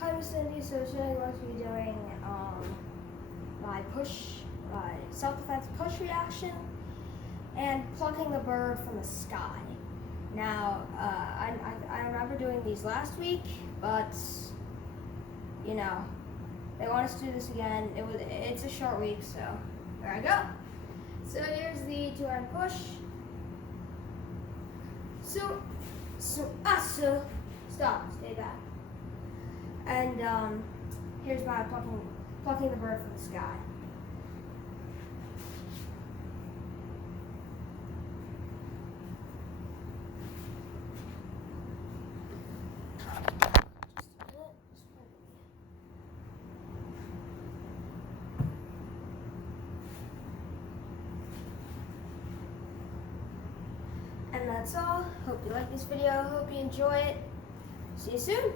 Hi, Miss Cindy. So today I'm going to be doing my self-defense push reaction and plucking the bird from the sky. Now, I remember doing these last week, but you know, they want us to do this again. It's a short week, so there I go. So here's the two-hand push. Stop, stay back. And here's my plucking the bird from the sky. And that's all. Hope you like this video. Hope you enjoy it. See you soon.